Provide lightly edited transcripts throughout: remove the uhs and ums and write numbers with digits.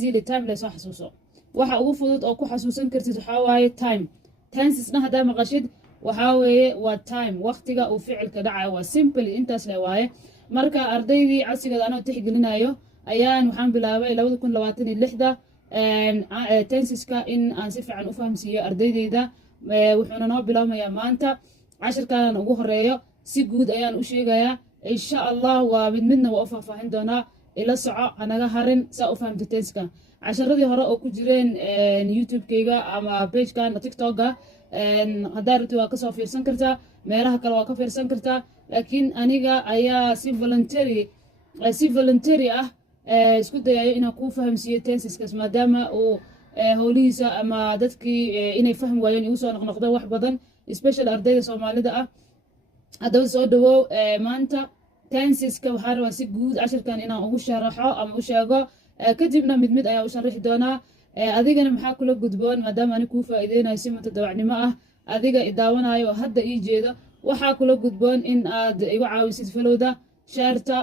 easily time la soo xasuuso waxa ugu fudud oo ku xasuusan kartid waxa waaye time tensesna hadaa maqashid waxa weeye waa time waqtiga uu ficilka dhacayo waa simply intaas le waaye marka ardaydii casigeeda anoo tixgelinayo ayaan waxaan bilaabay 2026 tenseska in aan si fiican u fahamsiiyo ardaydeyda wuxuuna noo bilaabmayaa maanta cashirkanan ugu horeeyo si guud ayaan u sheegayaa insha allah waa midna waa u faahfaahin doonaa ila soco hanaga harin saa u fahamta tenseska casharadii hore oo ku jireen youtube-kayga ama pagekan tiktok-ga haddaa rabti waa kasoo fiirsan kartaa meelaha kale waa ka fiirsan kartaa laakiin aniga ayaa si voluntary ah isku dayayo inaan kuu fahamsiiyo tenseskaas maadaama uu howlihiisa ama dadkii inay fahmi waayeen igu soo noqnoqda wax badan special ardayda soomaalida ah haddaba soo dhawow maanta tenseska waxaa rabaa si guud cashirkan inaan ugu sharaxo ama u sheego kadibna mid ayaa u sharaxi doonaa adigana maxaa kula gudboon maadaama ani kuu faa'iideynayo si mutadawacnimo ah adiga idaawanayo oo hadda ii jeedo waxaa kula gudboon in aad igu caawisid falowda shaarta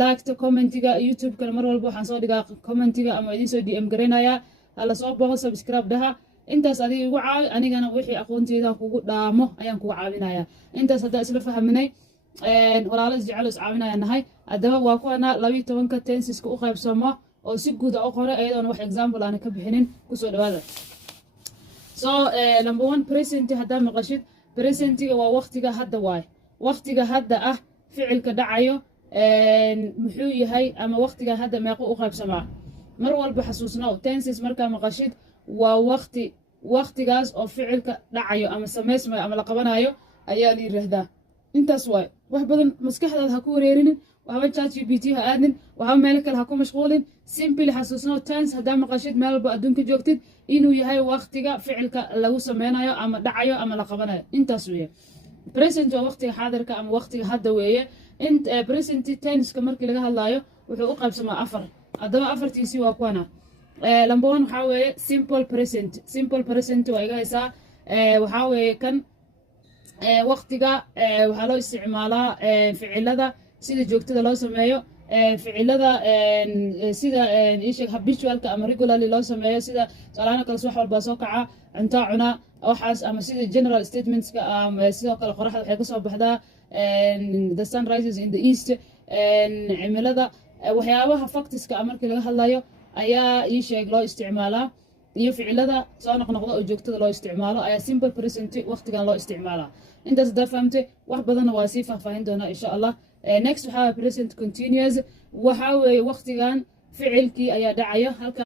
laagta commentiga youtube-kana mar walba waxaan soo dhigaa commentiga ama idiin soo dm garaynayaa hala soo boqo subscribe dhaha intaas adiga igu caawi anigana wixii aqoonteeda kugu dhaamo ayaan kugu caawinayaa intaas haddaa isla fahamnay walaalo isjecelo is caawinaya nahay haddaba waa kuwana 12 tenseska u qaybsamo oo si guud u qoray ayadoona wax example aan ka bixinin kusoo dhawaada so number 1 present haddaa maqashid presentiga waa waqtiga hadda waay waqtiga hadda ah ficilka dhacayo muxuu yahay ama waqtiga hadda meeqo u qaybsamaa mar walba xasuusnow tenses markaa maqashid waa waqtigaas oo ficilka dhacayo ama samaysmayo ama la qabanayo ayaa la yiraahdaa intaas waay wax badan maskaxdaada ha ku wareerinin waxba ChatGPT ha aadin waxba meel kale ha ku mashquulin simply xasuusnow tense haddaa maqashid meel walba adduunka joogtid inuu yahay waqtiga ficilka lagu sameynayo ama dhacayo ama la qabanayo intaas weeye present waa waqtiga xaadirka ama waqtiga hadda weeye present tenska markii laga hadlaayo wuxuu u qaybsamaa 4 haddaba afartiisii waa kuwana number 1 waxaa weeye simple present waa iga haysaa waxaa weeye kan waqtiga waxaa loo isticmaalaa ficilada sida joogtada loo sameeyo ficilada sida isheg habitualka ama regularly loo sameeyo sida salaana kale wax walba soo kaca cunta cuna waxaas ama sida general statementska sidoo kale qoraxda waxay ka soo baxdaa the sun rises in the east cimilada waxyaabaha factiska markii laga hadlayo ayaa ii sheeg loo isticmaalaa iyo ficilada soo noqnoqda oo joogtada loo isticmaalo ayaa simple present waqtigan loo isticmaalaa intaas hadaa fahamtay wax badanna waa sii faahfaahin doonaa insha allah next waxaa present continuous waxaa weeye waqtigan ficilkii ayaa dhacayo halka